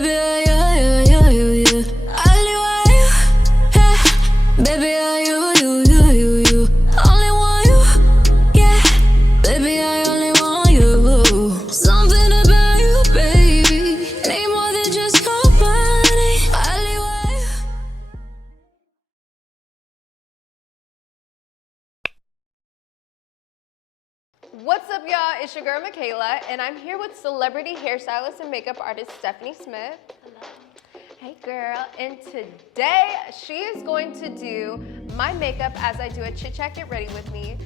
Baby, you. Only want you. Hey, baby, you. Only want you. Yeah, baby, I only want you. Something about you, baby. Need more than just your body. Only want you. What's up, y'all? It's your girl Michaela, and I'm here with celebrity hairstylist and makeup artist Stephanie Smith. Hello. Hey girl, and today she is going to do my makeup as I do a chit chat get ready with me.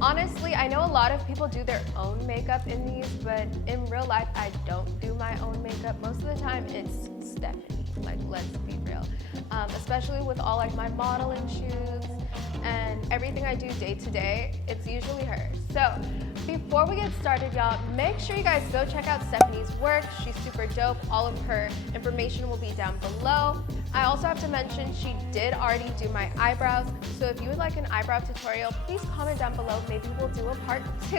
Honestly, I know a lot of people do their own makeup in these, but in real life I don't do my own makeup. Most of the time it's Stephanie, like let's be real. Especially with all like my modeling shoots and everything I do day to day, it's usually her. So before we get started, y'all, make sure you guys go check out Stephanie's work. She's super dope. All of her information will be down below. I also have to mention she did already do my eyebrows. So if you would like an eyebrow tutorial, please comment down below. Maybe we'll do a part 2.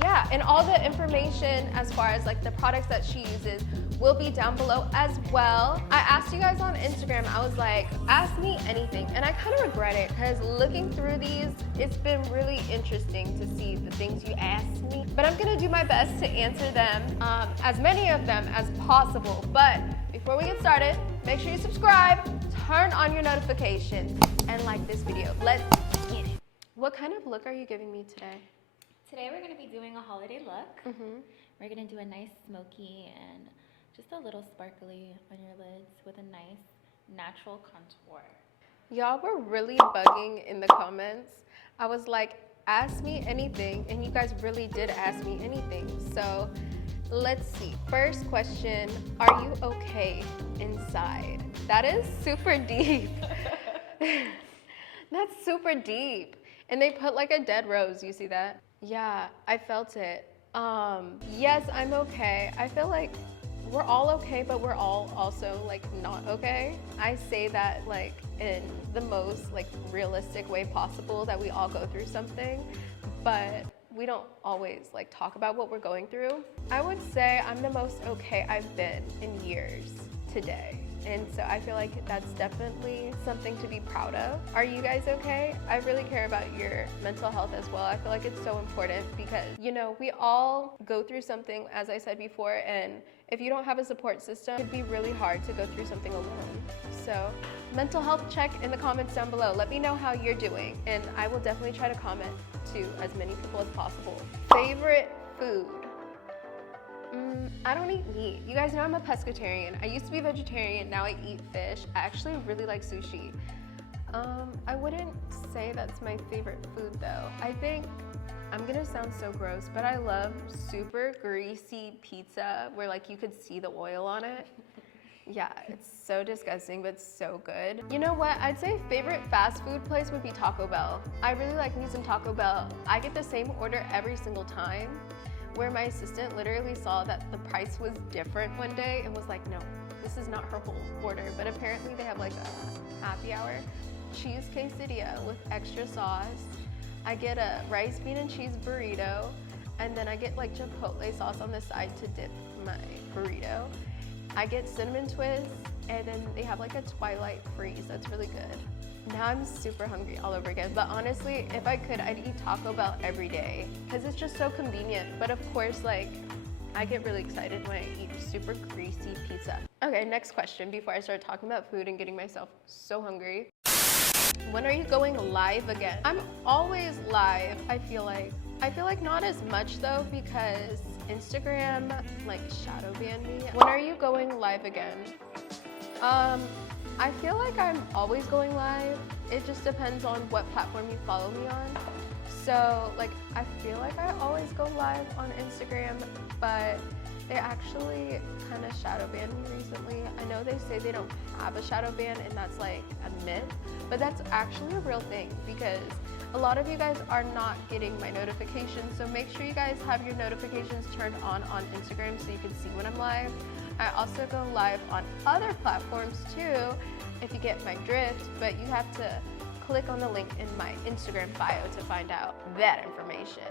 Yeah, and all the information as far as like the products that she uses will be down below as well. I asked you guys on Instagram, I was like, ask me anything. And I kind of regret it because looking through these, it's been really interesting to see the things you asked me. But I'm gonna do my best to answer them, as many of them as possible. But before we get started, make sure you subscribe, turn on your notifications, and like this video. Let's get it. What kind of look are you giving me today? Today we're going to be doing a holiday look. We're going to do a nice smoky and just a little sparkly on your lids with a nice natural contour. Y'all were really bugging in the comments. I was like, ask me anything, and you guys really did ask me anything. So let's see. First question, are you okay inside? That is super deep. That's super deep. And they put like a dead rose, you see that? Yeah, I felt it. Yes, I'm okay. I feel like we're all okay, but we're all also like not okay. I say that like in the most like realistic way possible, that we all go through something, but we don't always like talk about what we're going through. I would say I'm the most okay I've been in years today. And so I feel like that's definitely something to be proud of. Are you guys okay? I really care about your mental health as well. I feel like it's so important because, you know, we all go through something, as I said before, and if you don't have a support system, it could be really hard to go through something alone. So mental health check in the comments down below. Let me know how you're doing, and I will definitely try to comment to as many people as possible. Favorite food? I don't eat meat. You guys know I'm a pescatarian. I used to be vegetarian, now I eat fish. I actually really like sushi. I wouldn't say that's my favorite food though. I think, I'm gonna sound so gross, but I love super greasy pizza where like you could see the oil on it. Yeah, it's so disgusting, but so good. You know what? I'd say favorite fast food place would be Taco Bell. I really like me some Taco Bell. I get the same order every single time, where my assistant literally saw that the price was different one day and was like, no, this is not her whole order. But apparently they have like a happy hour cheese quesadilla with extra sauce. I get a rice, bean, and cheese burrito, and then I get like chipotle sauce on the side to dip my burrito. I get cinnamon twists, and then they have like a Twilight freeze. That's really good. Now I'm super hungry all over again, but honestly, if I could, I'd eat Taco Bell every day because it's just so convenient. But of course, like, I get really excited when I eat super greasy pizza. Okay, next question before I start talking about food and getting myself so hungry. When are you going live again? I'm always live, I feel like. I feel like not as much though, because Instagram like shadow banned me. When are you going live again? I feel like I'm always going live. It just depends on what platform you follow me on. So like, I feel like I always go live on Instagram, but they actually kind of shadow banned me recently. I know they say they don't have a shadow ban and that's like a myth, but that's actually a real thing because a lot of you guys are not getting my notifications. So make sure you guys have your notifications turned on Instagram so you can see when I'm live. I also go live on other platforms too, if you get my drift, but you have to click on the link in my Instagram bio to find out that information.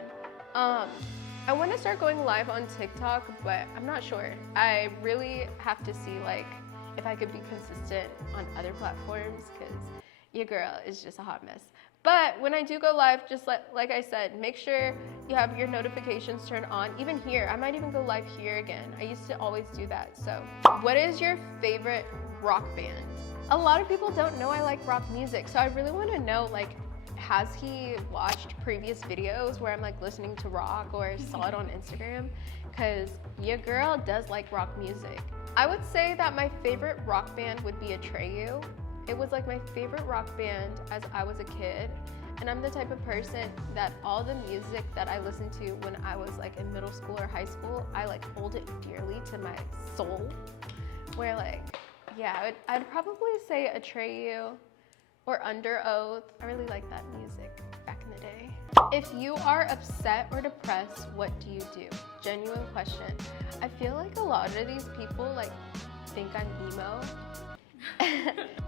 I want to start going live on TikTok, but I'm not sure. I really have to see like if I could be consistent on other platforms, because your girl is just a hot mess. But when I do go live, just like I said, make sure you have your notifications turned on. Even here, I might even go live here again. I used to always do that. So what is your favorite rock band? A lot of people don't know I like rock music, so I really want to know, like, has he watched previous videos where I'm like listening to rock or saw it on Instagram? Because your girl does like rock music. I would say that my favorite rock band would be Atreyu. It was like my favorite rock band as I was a kid. And I'm the type of person that all the music that I listened to when I was like in middle school or high school, I like hold it dearly to my soul. Where like, yeah, I'd probably say Atreyu or Under Oath. I really like that music back in the day. If you are upset or depressed, what do you do? Genuine question. I feel like a lot of these people like think I'm emo.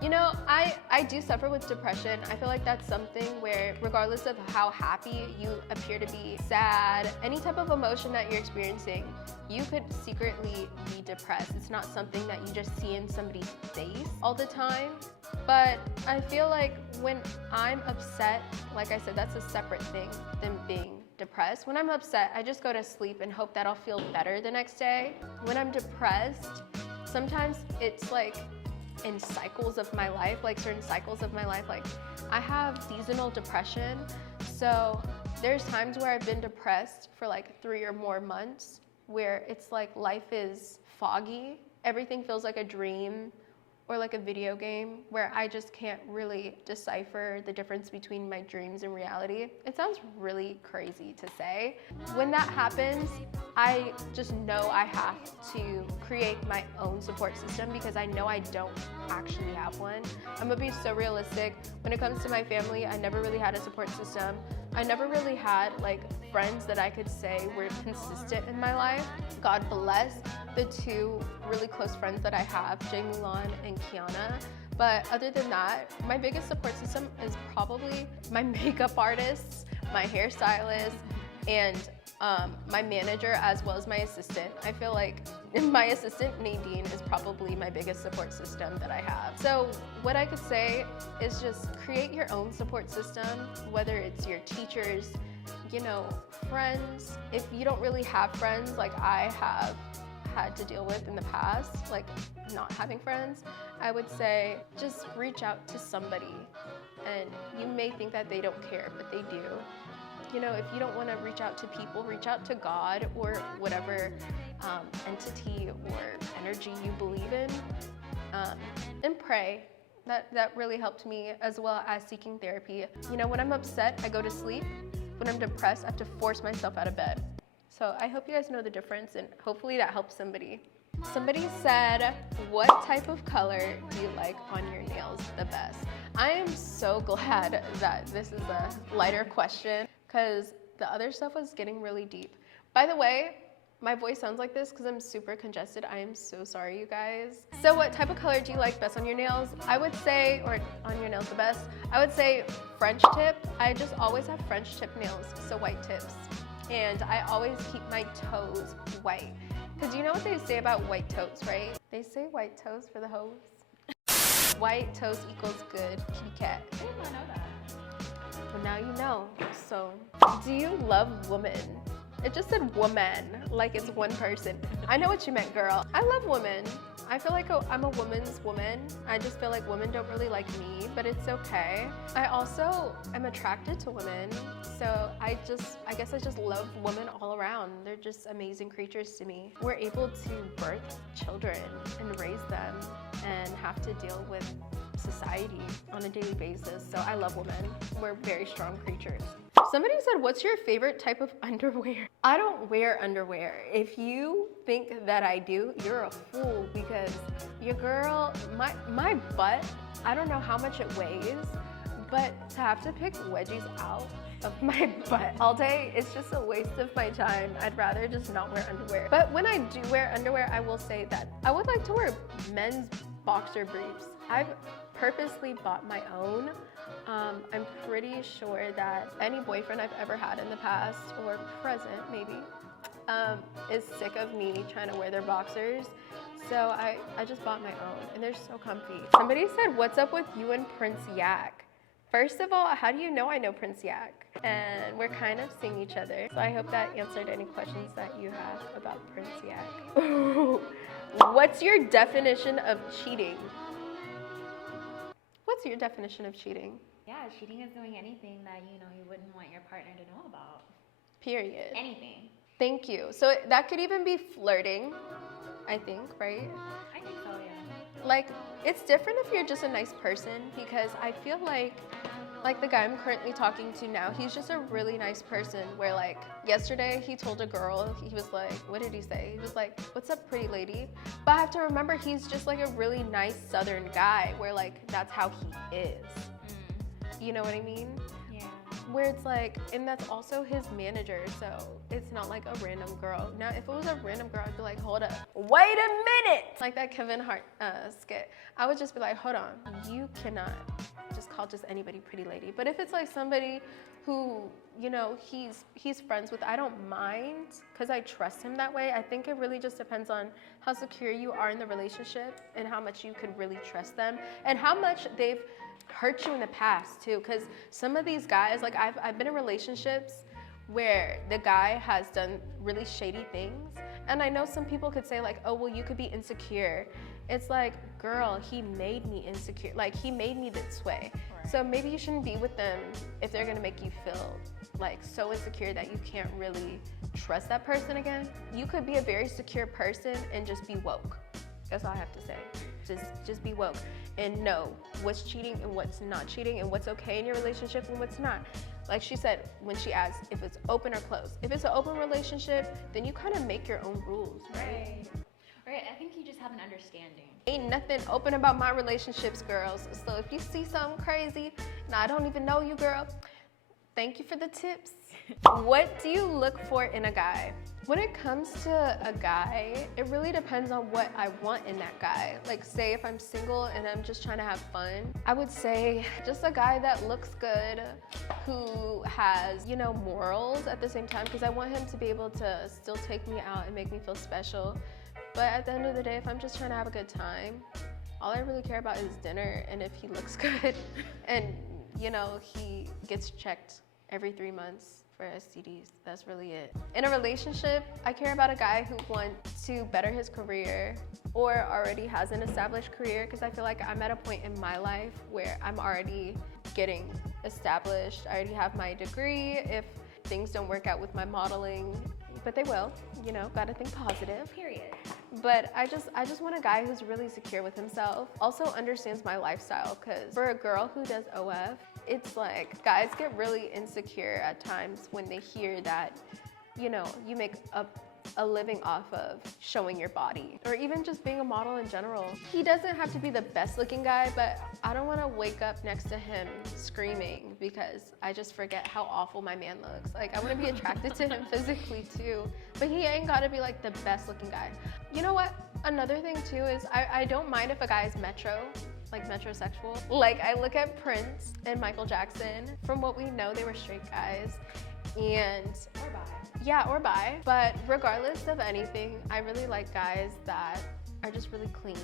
You know, I do suffer with depression. I feel like that's something where regardless of how happy you appear to be, sad, any type of emotion that you're experiencing, you could secretly be depressed. It's not something that you just see in somebody's face all the time. But I feel like when I'm upset, like I said, that's a separate thing than being depressed. When I'm upset, I just go to sleep and hope that I'll feel better the next day. When I'm depressed, sometimes it's like in cycles of my life, like certain cycles of my life. Like I have seasonal depression, so there's times where I've been depressed for like 3 or more months, where it's like life is foggy, everything feels like a dream or like a video game, where I just can't really decipher the difference between my dreams and reality. It sounds really crazy to say. When that happens, I just know I have to create my own support system, because I know I don't actually have one. I'm gonna be so realistic. When it comes to my family, I never really had a support system. I never really had like friends that I could say were consistent in my life. God bless the 2 really close friends that I have, Jamie Lon and Kiana. But other than that, my biggest support system is probably my makeup artists, my hairstylist, and my manager, as well as my assistant. I feel like my assistant Nadine is probably my biggest support system that I have. So what I could say is just create your own support system, whether it's your teachers, you know, friends. If you don't really have friends, like I have had to deal with in the past, like not having friends, I would say just reach out to somebody. And you may think that they don't care, but they do. You know, if you don't want to reach out to people, reach out to God or whatever entity or energy you believe in, and pray. That really helped me, as well as seeking therapy. You know, when I'm upset, I go to sleep. When I'm depressed, I have to force myself out of bed. So I hope you guys know the difference, and hopefully that helps somebody. Somebody said, what type of color do you like on your nails the best? I am so glad that this is a lighter question, because the other stuff was getting really deep. By the way, my voice sounds like this because I'm super congested. I am so sorry, you guys. So what type of color do you like best on your nails? I would say, or on your nails the best, I would say French tip. I just always have French tip nails, so white tips. And I always keep my toes white. Because you know what they say about white toes, right? They say white toes for the hoes. White toes equals good kitty cat. I did not know that. Well, now you know. So, do you love women? It just said woman, like it's one person. I know what you meant, girl. I love women. I feel like I'm a woman's woman. I just feel like women don't really like me, but it's okay. I also am attracted to women, so I guess I just love women all around. They're just amazing creatures to me. We're able to birth children and raise them and have to deal with society on a daily basis. So I love women. We're very strong creatures. Somebody said, what's your favorite type of underwear? I don't wear underwear. If you think that I do, you're a fool, because your girl, my butt, I don't know how much it weighs, but to have to pick wedgies out of my butt all day, it's just a waste of my time. I'd rather just not wear underwear. But when I do wear underwear, I will say that I would like to wear men's boxer briefs. I've purposely bought my own. I'm pretty sure that any boyfriend I've ever had in the past, or present maybe, is sick of me trying to wear their boxers. So I just bought my own, and they're so comfy. Somebody said, what's up with you and Prince Yak? First of all, how do you know I know Prince Yak? And we're kind of seeing each other. So I hope that answered any questions that you have about Prince Yak. What's your definition of cheating? What's your definition of cheating? Yeah, cheating is doing anything that, you know, you wouldn't want your partner to know about. Period. Anything. Thank you. So that could even be flirting, I think, right? I think so, yeah. Like, it's different if you're just a nice person, because I feel like the guy I'm currently talking to now, he's just a really nice person where, like, yesterday he told a girl, he was like, what did he say? He was like, what's up, pretty lady? But I have to remember he's just like a really nice Southern guy where, like, that's how he is. You know what I mean? Yeah. Where it's like, and that's also his manager, so it's not like a random girl. Now, if it was a random girl, I'd be like, hold up, wait a minute! Like that Kevin Hart skit. I would just be like, hold on, you cannot just call just anybody pretty lady. But if it's like somebody who, you know, he's friends with, I don't mind, because I trust him that way. I think it really just depends on how secure you are in the relationship and how much you could really trust them and how much they've hurt you in the past too, because some of these guys, like I've been in relationships where the guy has done really shady things, and I know some people could say like, oh well, you could be insecure. It's like, girl, he made me insecure, like he made me this way. Right. So maybe you shouldn't be with them if they're gonna make you feel like so insecure that you can't really trust that person again. You could be a very secure person and just be woke. That's all I have to say. Just be woke and know what's cheating and what's not cheating and what's okay in your relationship and what's not. Like she said when she asked if it's open or closed. If it's an open relationship, then you kind of make your own rules, right? Right, I think you just have an understanding. Ain't nothing open about my relationships, girls. So if you see something crazy, and I don't even know you, girl, thank you for the tips. What do you look for in a guy? When it comes to a guy, it really depends on what I want in that guy. Like say if I'm single and I'm just trying to have fun, I would say just a guy that looks good, who has, you know, morals at the same time, because I want him to be able to still take me out and make me feel special. But at the end of the day, if I'm just trying to have a good time, all I really care about is dinner and if he looks good and, you know, he gets checked every 3 months for STDs. That's really it. In a relationship, I care about a guy who wants to better his career or already has an established career, because I feel like I'm at a point in my life where I'm already getting established. I already have my degree. If things don't work out with my modeling, but they will, you know, gotta think positive. Period. But I just want a guy who's really secure with himself, also understands my lifestyle, because for a girl who does OF, it's like guys get really insecure at times when they hear that, you know, you make a living off of showing your body or even just being a model in general. He doesn't have to be the best looking guy, but I don't want to wake up next to him screaming because I just forget how awful my man looks. Like I want to be attracted to him physically too, but he ain't got to be like the best looking guy. You know what? Another thing too is I don't mind if a guy is like metrosexual. Like I look at Prince and Michael Jackson. From what we know, they were straight guys. And Or bi. yeah, or bi. But regardless of anything, I really like guys that are just really clean,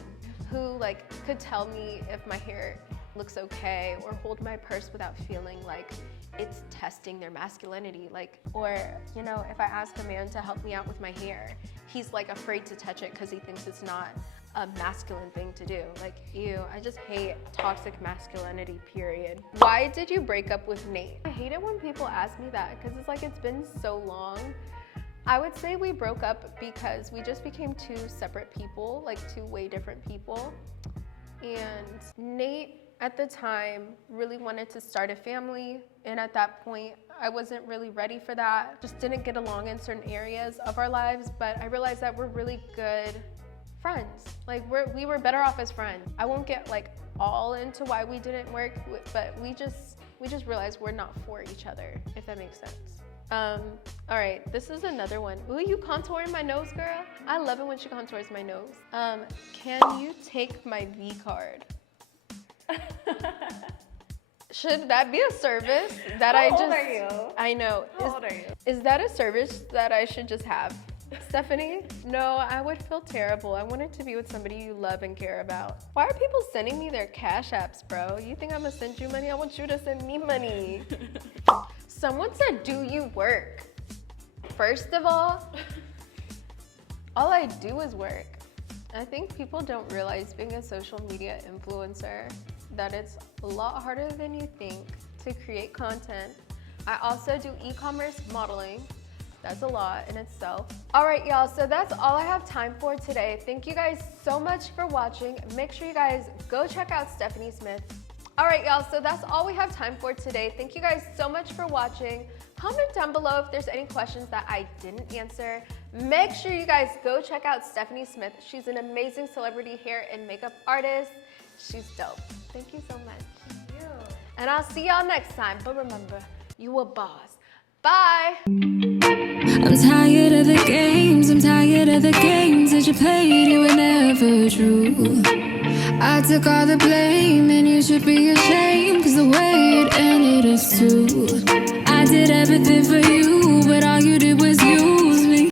who like could tell me if my hair looks okay or hold my purse without feeling like it's testing their masculinity. Like, or, you know, if I ask a man to help me out with my hair, he's like afraid to touch it because he thinks it's not a masculine thing to do. Like, ew, I just hate toxic masculinity, period. Why did you break up with Nate? I hate it when people ask me that because it's like it's been so long. I would say we broke up because we just became two separate people, like two way different people. And Nate at the time really wanted to start a family, and at that point I wasn't really ready for that. Just didn't get along in certain areas of our lives, but I realized that we're really good friends. Like we were better off as friends. I won't get like all into why we didn't work, but we just realized we're not for each other, if that makes sense. All right, this is another one. Ooh, you contouring my nose, girl? I love it when she contours my nose. Can you take my V card? Should that be a service that How old are you? I know. How old are you? Is that a service that I should just have? Stephanie, no, I would feel terrible. I wanted to be with somebody you love and care about. Why are people sending me their cash apps, bro? You think I'm gonna send you money? I want you to send me money. Someone said, do you work? First of all I do is work. I think people don't realize being a social media influencer that it's a lot harder than you think to create content. I also do e-commerce modeling. That's a lot in itself. All right, y'all, so that's all I have time for today. Thank you guys so much for watching. Make sure you guys go check out Stephanie Smith. All right, y'all, so that's all we have time for today. Thank you guys so much for watching. Comment down below if there's any questions that I didn't answer. Make sure you guys go check out Stephanie Smith. She's an amazing celebrity hair and makeup artist. She's dope. Thank you so much. Thank you. And I'll see y'all next time. But remember, you a boss. Bye. I'm tired of the games, I'm tired of the games that you played, you were never true. I took all the blame and you should be ashamed, cause the way it ended us too. I did everything for you.